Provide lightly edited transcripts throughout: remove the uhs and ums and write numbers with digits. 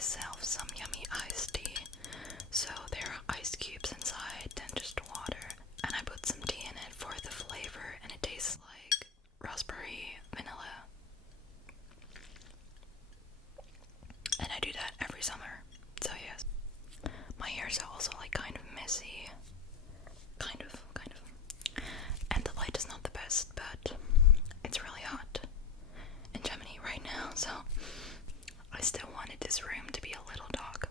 myself some yummy iced tea. So there are ice cubes inside and just water. And I put some tea in it for the flavor, and it tastes like raspberry vanilla. And I do that every summer. So yes. My hair is also like kind of messy. Kind of. And the light is not the best, but it's really hot in Germany right now, so I still wanted this room to be a little dark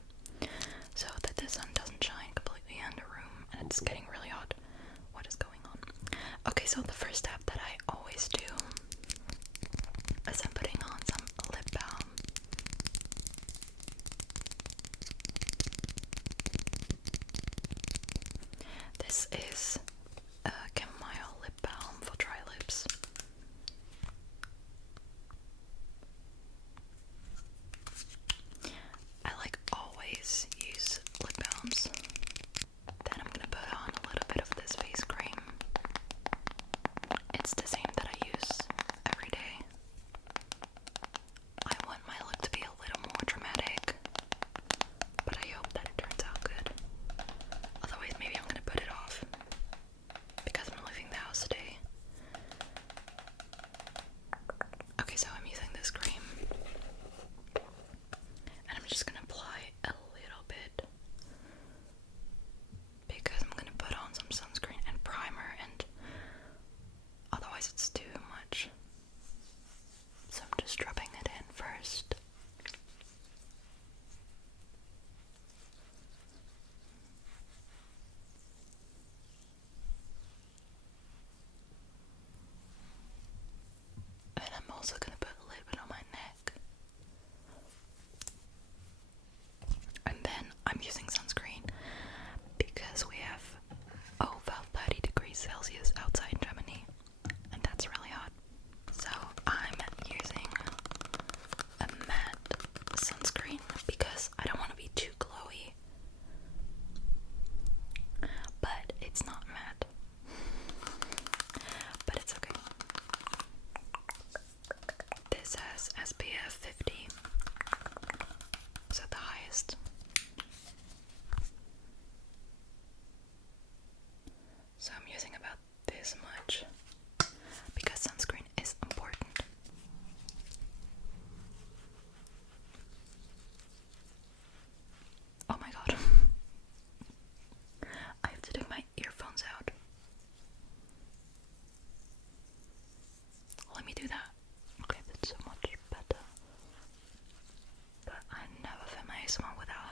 so that the sun doesn't shine completely in the room and it's getting really hot. What is going on? Okay, so the first step that I always do is I'm putting on some lip balm. This is a chamomile lip balm for dry lips. I always use lip balms. Then I'm gonna put on a little bit of this face cream. It's the same that I use every day. I want my look to be a little more dramatic, but I hope that it turns out good. Otherwise, maybe I'm gonna put it off because I'm leaving the house today. Okay, so I'm using this cream, and I'm just gonna apply a little bit because I'm gonna put on some sunscreen and primer, and otherwise it's too much. So I'm just rubbing it in first. And I'm also gonna put a little bit on my neck. And then I'm using sunscreen because we have over 30 degrees Celsius outside Germany, and that's really hot. So I'm using a matte sunscreen because I don't want to be too glowy, but it's not matte, but it's okay. This has SPF 50, so the highest. So I'm using about this much because sunscreen is important. Oh my god. I have to take my earphones out. Let me do that. Okay, that's so much better. But I never film ASMR without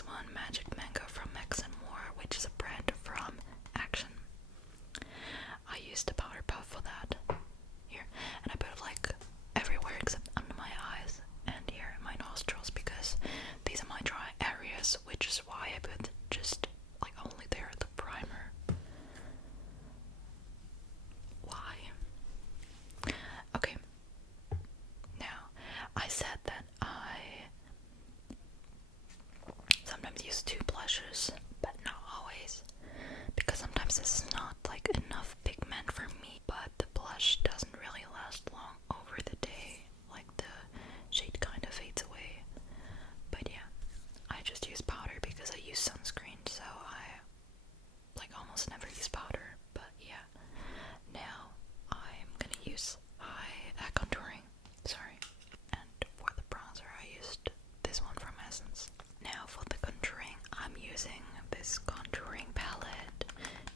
this one, Magic Mango from Max and More, which is a brand from Action. I used the powder puff for that here, and I put it like everywhere except under my eyes and here in my nostrils because these are my dry areas, which is why I put just like only there the primer. Why? Okay. Now, I said that I sometimes use two blushes, but not always, because sometimes this is not like enough pigment for me, but the blush doesn't really last long over the day, like the shade kind of fades away. But yeah, I just use powder because I use sunscreen, so I like almost never use powder. But yeah, now I'm gonna use contouring, sorry, and for the bronzer I used this one from Essence. Now for the contouring, I'm using this contouring palette,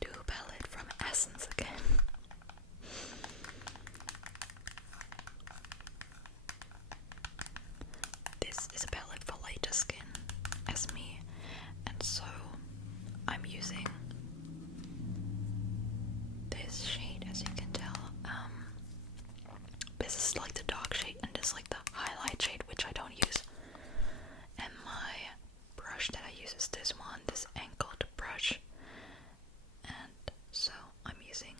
Duo palette from Essence again. This is a palette for lighter skin, as me, and so I'm using this shade, as you can tell. This is like the dark shade, and this is like the highlight shade, which I don't use. And my brush that I use is this one, this angled brush. And so I'm using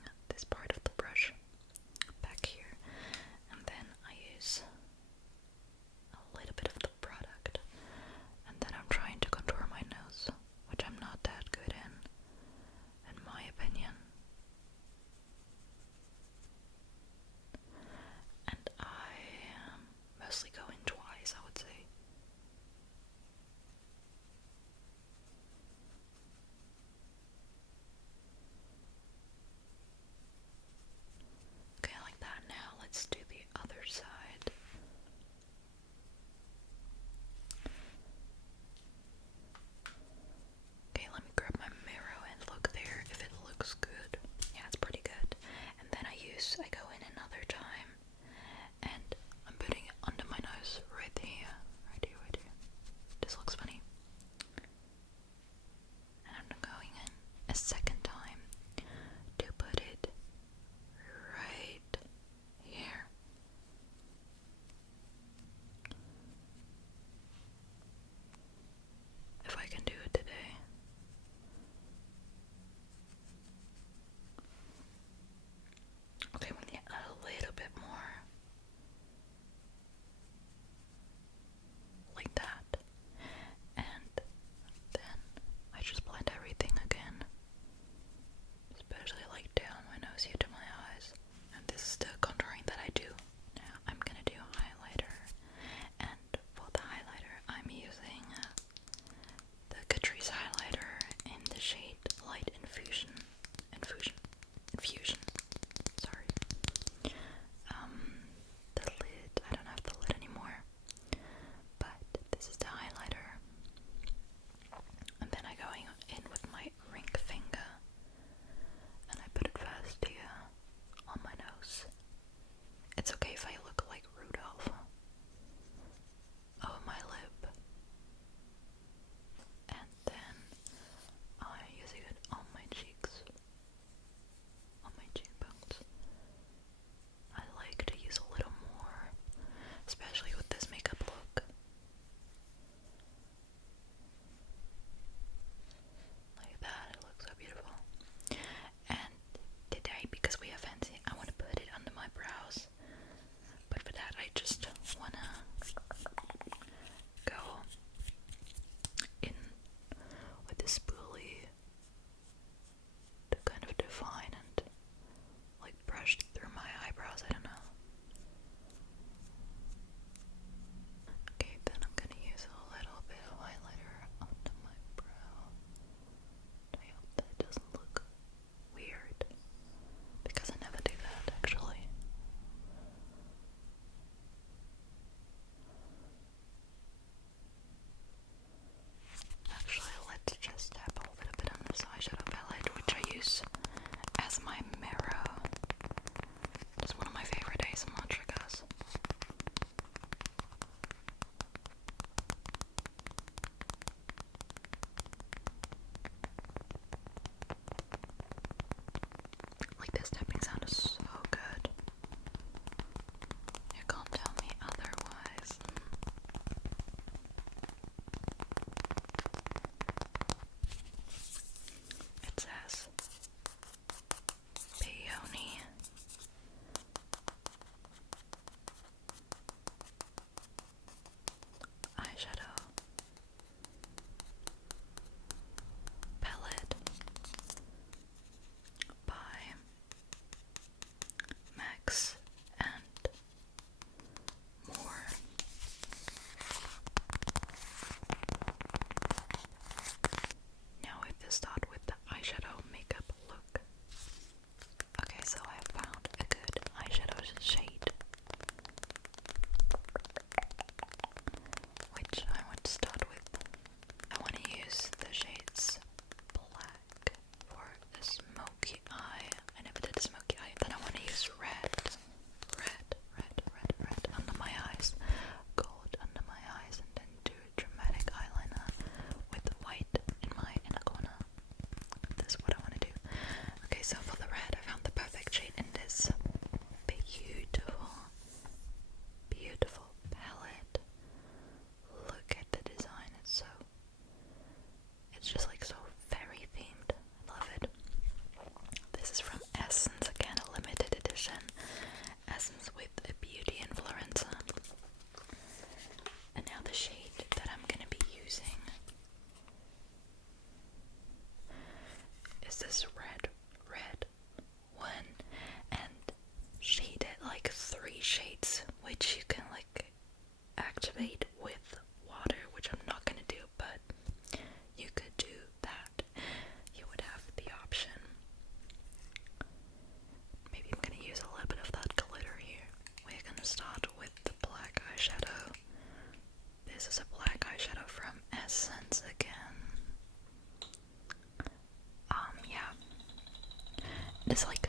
It's like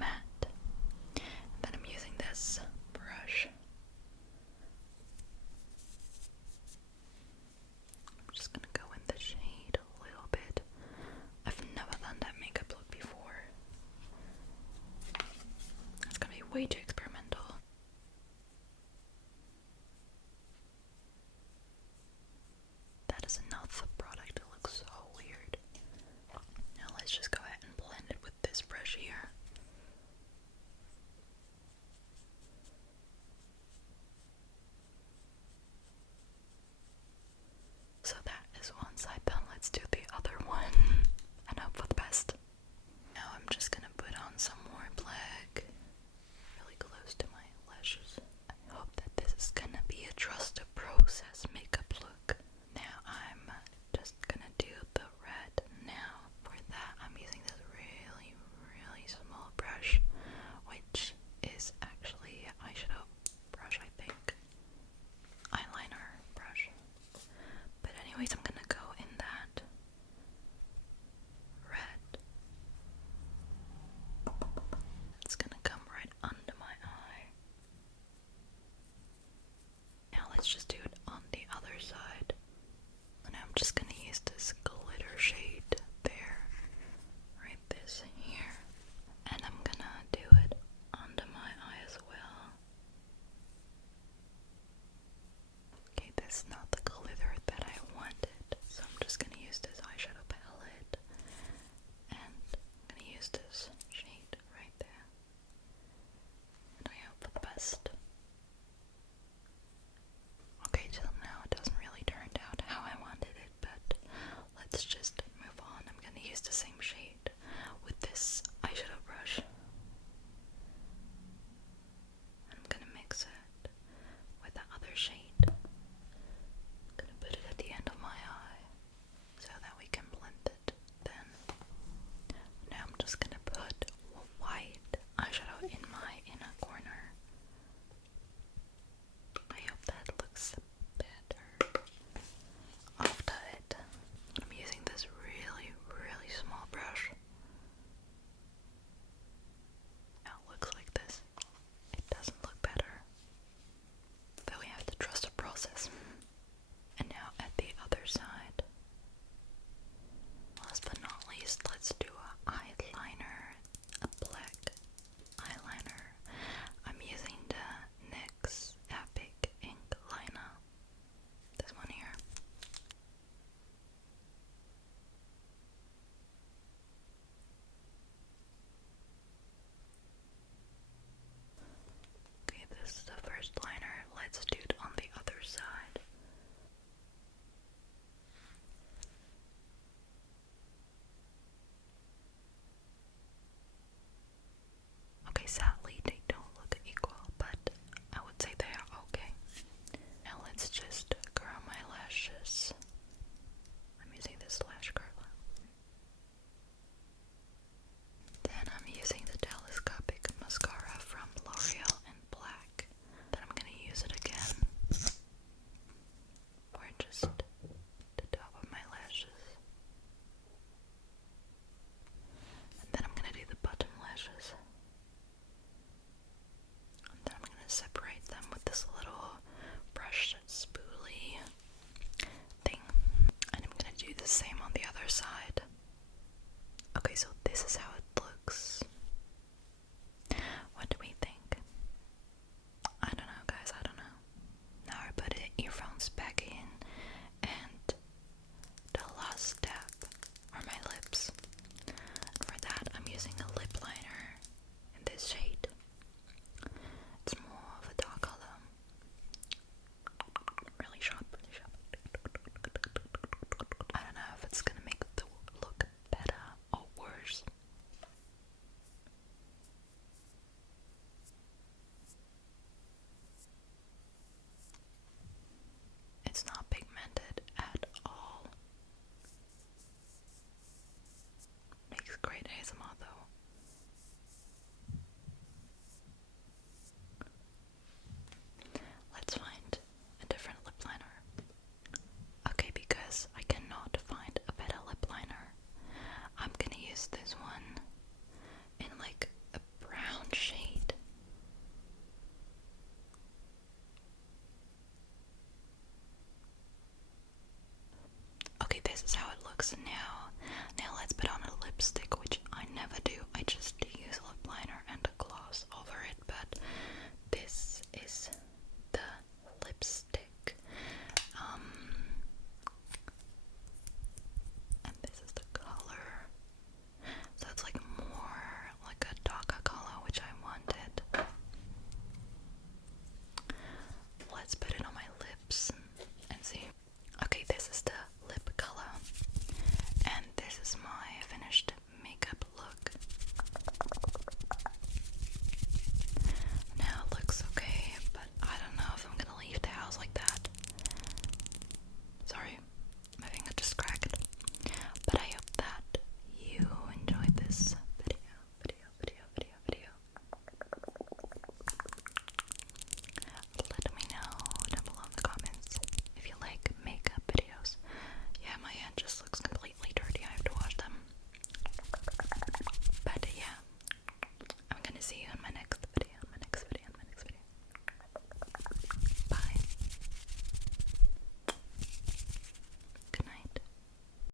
matte. Then I'm using this brush. I'm just gonna go in the shade a little bit. I've never done that makeup look before. It's gonna be way too experimental. That is another product that looks so weird. Now let's just go ahead and blend it with this brush here. So that is one side done. Let's do the other one and hope for the best. Now I'm just gonna put on some more black really close to my lashes. I hope that this is gonna be a trust the process makeup look. Now I'm just gonna do the red. Now for that I'm using this really, really small brush, which is actually an eyeshadow brush, I think. Eyeliner brush. But anyways, I'm gonna go in that red. It's gonna come right under my eye. Now let's just do it on the other side. And I'm just gonna use this glitter shade there. Right this here. And I'm gonna do it under my eye as well. Okay, this is not the glitter that I wanted, so I'm just gonna use this eyeshadow palette, and I'm gonna use this shade right there, and I hope for the best. Okay, till now it doesn't really turn out how I wanted it, but let's just move on. I'm gonna use the same shade with this eyeshadow brush, and I'm gonna mix it with the other shade. I'm gonna put it at the end of my eye so that we can blend it. Then now I'm just gonna put white eyeshadow in my inner corner. I hope that looks better. After it, I'm using this really, really small brush. Now it looks like this. It doesn't look better, but we have to trust the process. And now at the other side, last but not least, let's do an eyeliner, a black eyeliner. I'm using the NYX Epic Ink Liner, this one here. Okay, this is the first liner. Let's do it on the other side. Okay, sadly they don't look equal, but I would say they are okay. Now let's just curl my lashes. I'm using this lash curler. Then I'm using the telescopic mascara from L'Oreal in black. Then I'm gonna use it again for just the top of my lashes. And then I'm gonna do the bottom lashes. And then I'm gonna separate them with this little brush spoolie thing. And I'm gonna do the same on the other side. Okay, so this is how